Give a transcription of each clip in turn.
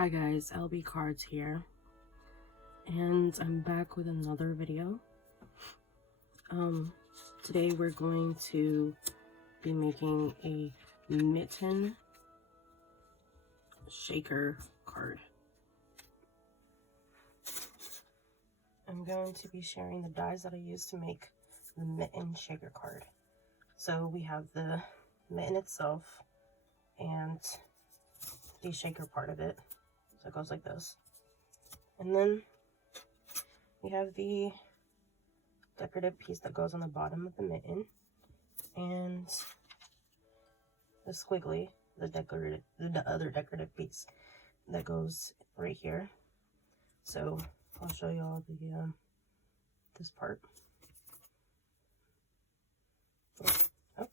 Hi guys, LB Cards here, and I'm back with another video. Today we're going to be making a Mitten shaker card. I'm going to be sharing the dies that I use to make the Mitten shaker card. So we have the mitten itself and the shaker part of it. So it goes like this. And then we have the decorative piece that goes on the bottom of the mitten, and the squiggly, the other decorative piece that goes right here. So I'll show you all the this part. Oh.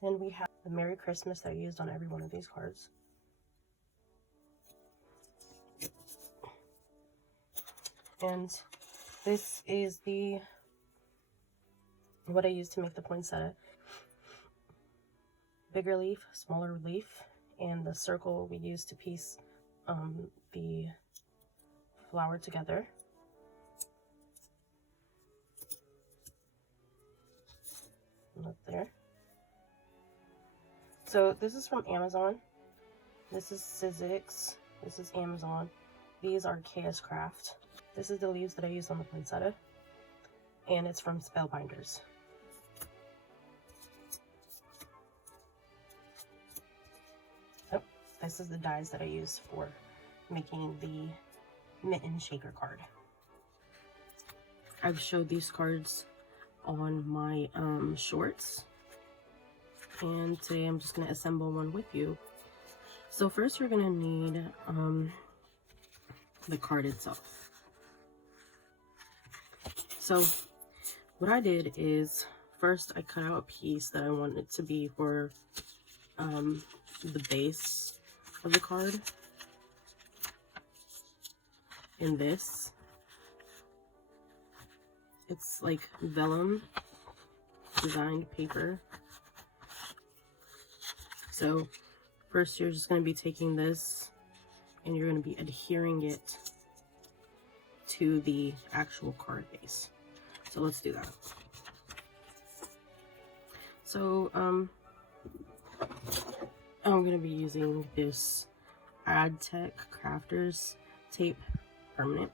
Then we have the Merry Christmas that I used on every one of these cards. And this is what I used to make the poinsettia. Bigger leaf, smaller leaf, and the circle we used to piece the flower together. And up there. So this is from Amazon. This is Sizzix. This is Amazon. These are KSCRAFT. This is the leaves that I used on the poinsettia, and it's from Spellbinders. So this is the dies that I used for making the Mitten shaker card. I've showed these cards on my shorts, and today I'm just going to assemble one with you. So first you're going to need the card itself. So what I did is, first I cut out a piece that I wanted to be for the base of the card. And this, it's like vellum designed paper. So first you're just going to be taking this and you're going to be adhering it to the actual card base. So let's do that. So I'm going to be using this Etched Crafters tape permanent.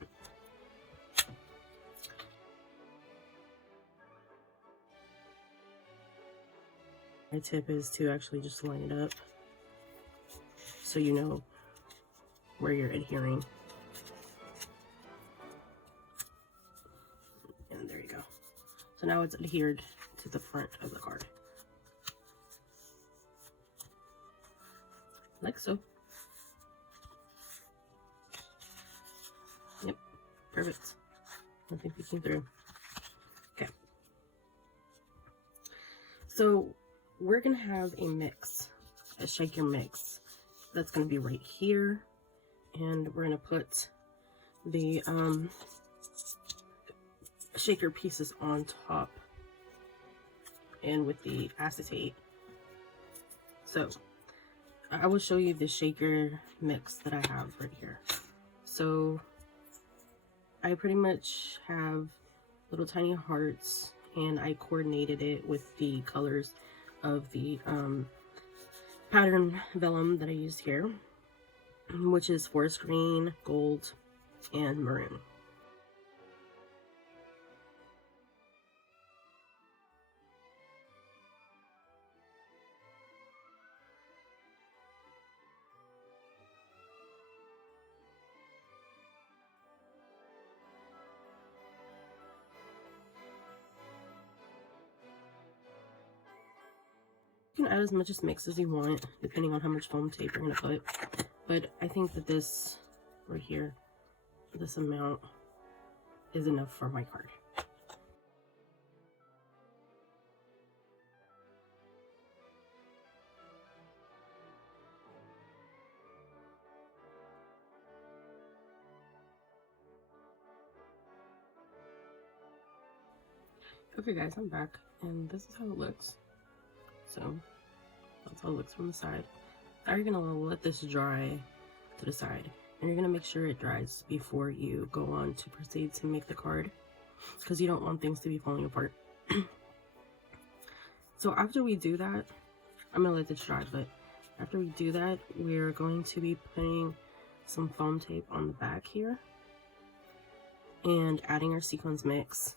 My tip is to actually just line it up so you know where you're adhering. And there you go. So now it's adhered to the front of the card. Like so. Yep, perfect. Nothing peeking through. Okay. So we're gonna have a mix, a shaker mix. That's gonna be right here. And we're gonna put the shaker pieces on top and with the acetate. So I will show you the shaker mix that I have right here. So I pretty much have little tiny hearts, and I coordinated it with the colors of the pattern vellum that I used here, which is forest green, gold, and maroon. You can add as much mix as you want, depending on how much foam tape you're going to put. But I think that this right here, this amount, is enough for my card. Okay guys, I'm back, and this is how it looks. So that's how it looks from the side. Now you're gonna let this dry to the side, and you're gonna make sure it dries before you go on to proceed to make the card, because you don't want things to be falling apart. So after we do that, I'm gonna let this dry, but after we do that, we're going to be putting some foam tape on the back here and adding our sequins mix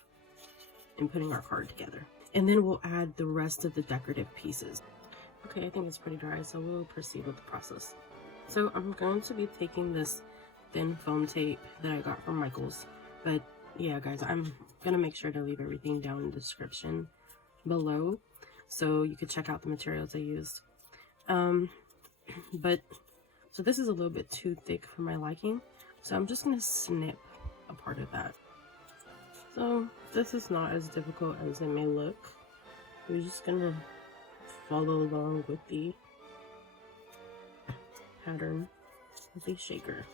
and putting our card together. And then we'll add the rest of the decorative pieces. Okay, I think it's pretty dry, so we'll proceed with the process. So I'm going to be taking this thin foam tape that I got from Michael's. But yeah, guys, I'm gonna make sure to leave everything down in the description below, so you could check out the materials I used. So this is a little bit too thick for my liking, so I'm just gonna snip a part of that. So this is not as difficult as it may look. We're just gonna follow along with the pattern of the shaker.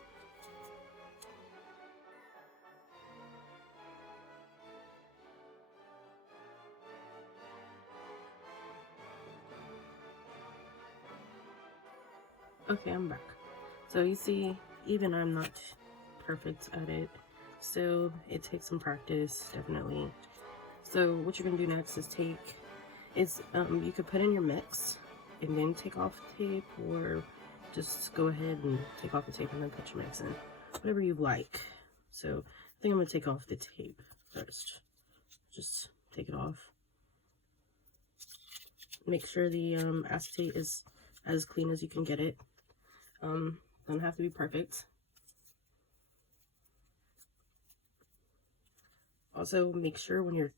Okay, I'm back. So you see, even I'm not perfect at it, so it takes some practice, definitely. So what you're gonna do next is you could put in your mix and then take off the tape, or just go ahead and take off the tape and then put your mix in, whatever you like. So I think I'm gonna take off the tape first. Just take it off. Make sure the acetate is as clean as you can get it. Don't have to be perfect. Also, make sure when you're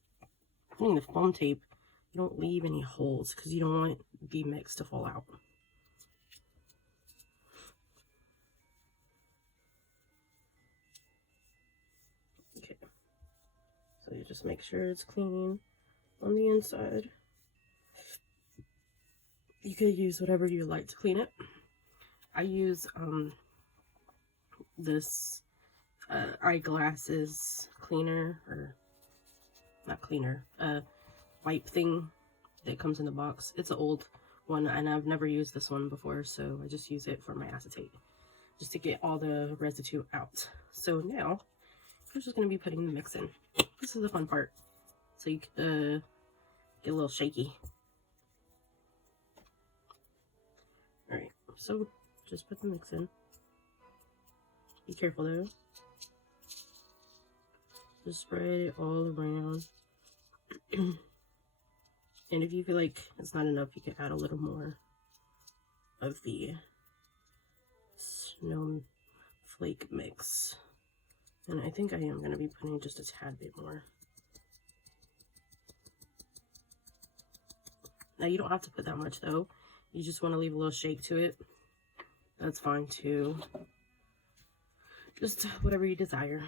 putting the foam tape, you don't leave any holes, because you don't want the mix to fall out. Okay, so you just make sure it's clean on the inside. You could use whatever you like to clean it. I use this eyeglasses cleaner, or not cleaner, wipe thing that comes in the box. It's an old one, and I've never used this one before, so I just use it for my acetate, just to get all the residue out. So now we're just going to be putting the mix in. This is the fun part, so you can get a little shaky. Alright, so just put the mix in. Be careful though. Just spread it all around. And if you feel like it's not enough, you can add a little more of the snowflake mix. And I think I am going to be putting just a tad bit more. Now you don't have to put that much though. You just want to leave a little shake to it. That's fine too. Just whatever you desire.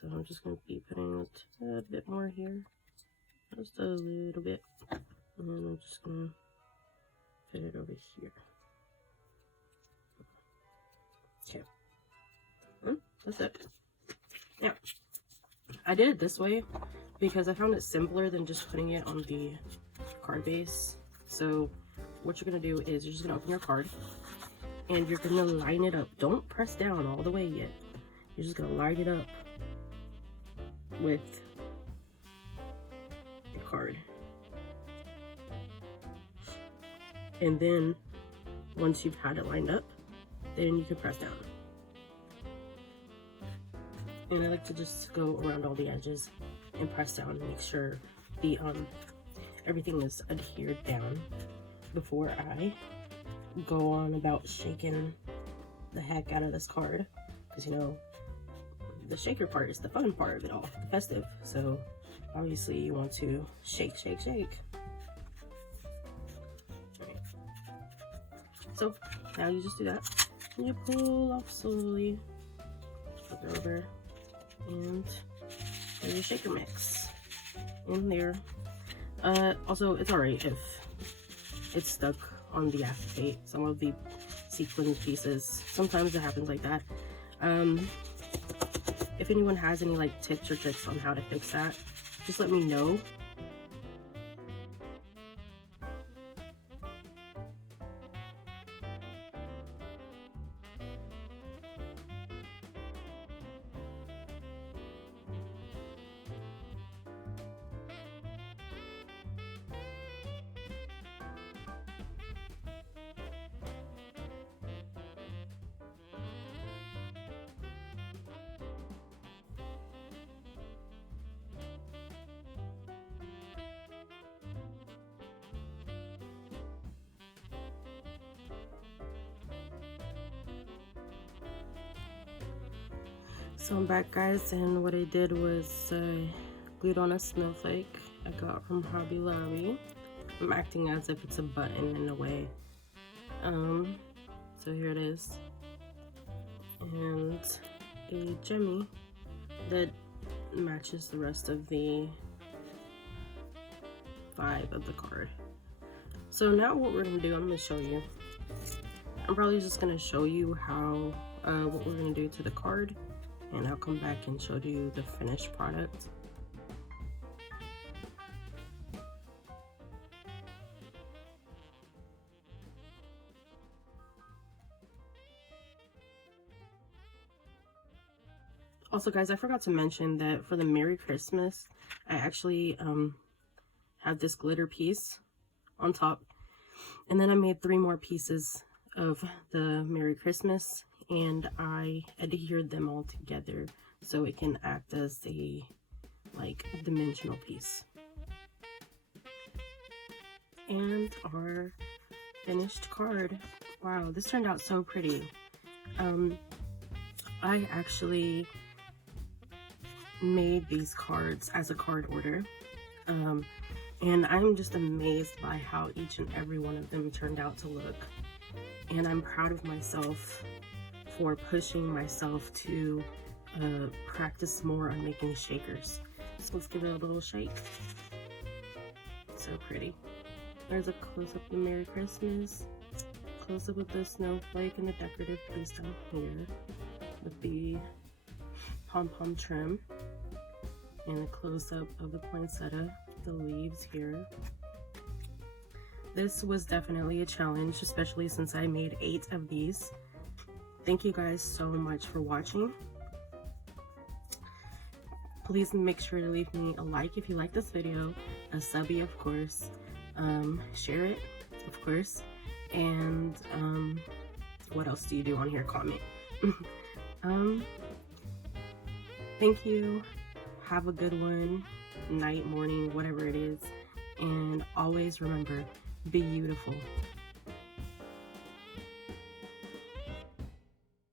So I'm just going to be putting a bit more here. Just a little bit. And then I'm just going to put it over here. Okay. That's it. Yeah. I did it this way because I found it simpler than just putting it on the card base. So what you're going to do is you're just going to open your card and you're going to line it up. Don't press down all the way yet. You're just going to line it up with your card. And then once you've had it lined up, then you can press down. And I like to just go around all the edges and press down and make sure the everything is adhered down before I go on about shaking the heck out of this card, because you know the shaker part is the fun part of it all, the festive. So obviously you want to shake, shake, shake. Right. So now you just do that and you pull off slowly, flip it over, and there's your shaker mix in there. Also, it's alright if it's stuck on the acetate, some of the sequin pieces. Sometimes it happens like that. If anyone has any like tips or tricks on how to fix that, just let me know. So I'm back, guys, and what I did was glued on a snowflake I got from Hobby Lobby. I'm acting as if it's a button in a way. So here it is, and a jemmy that matches the rest of the vibe of the card. So now what we're gonna do, I'm gonna show you. I'm probably just gonna show you how what we're gonna do to the card, and I'll come back and show you the finished product. Also, guys, I forgot to mention that for the Merry Christmas, I actually have this glitter piece on top, and then I made 3 more pieces of the Merry Christmas, and I adhered them all together so it can act as a dimensional piece. And our finished card. Wow, this turned out so pretty. I actually made these cards as a card order, and I'm just amazed by how each and every one of them turned out to look, and I'm proud of myself for pushing myself to practice more on making shakers. So let's give it a little shake. So pretty. There's a close-up of the Merry Christmas, close-up of the snowflake and the decorative piece down here with the pom-pom trim, and a close-up of the poinsettia, the leaves here. This was definitely a challenge, especially since I made 8 of these. Thank you guys so much for watching. Please make sure to leave me a like if you like this video, a subby of course, share it of course, and what else do you do on here? Comment. Thank you. Have a good one, night, morning, whatever it is, and always remember, be beautiful.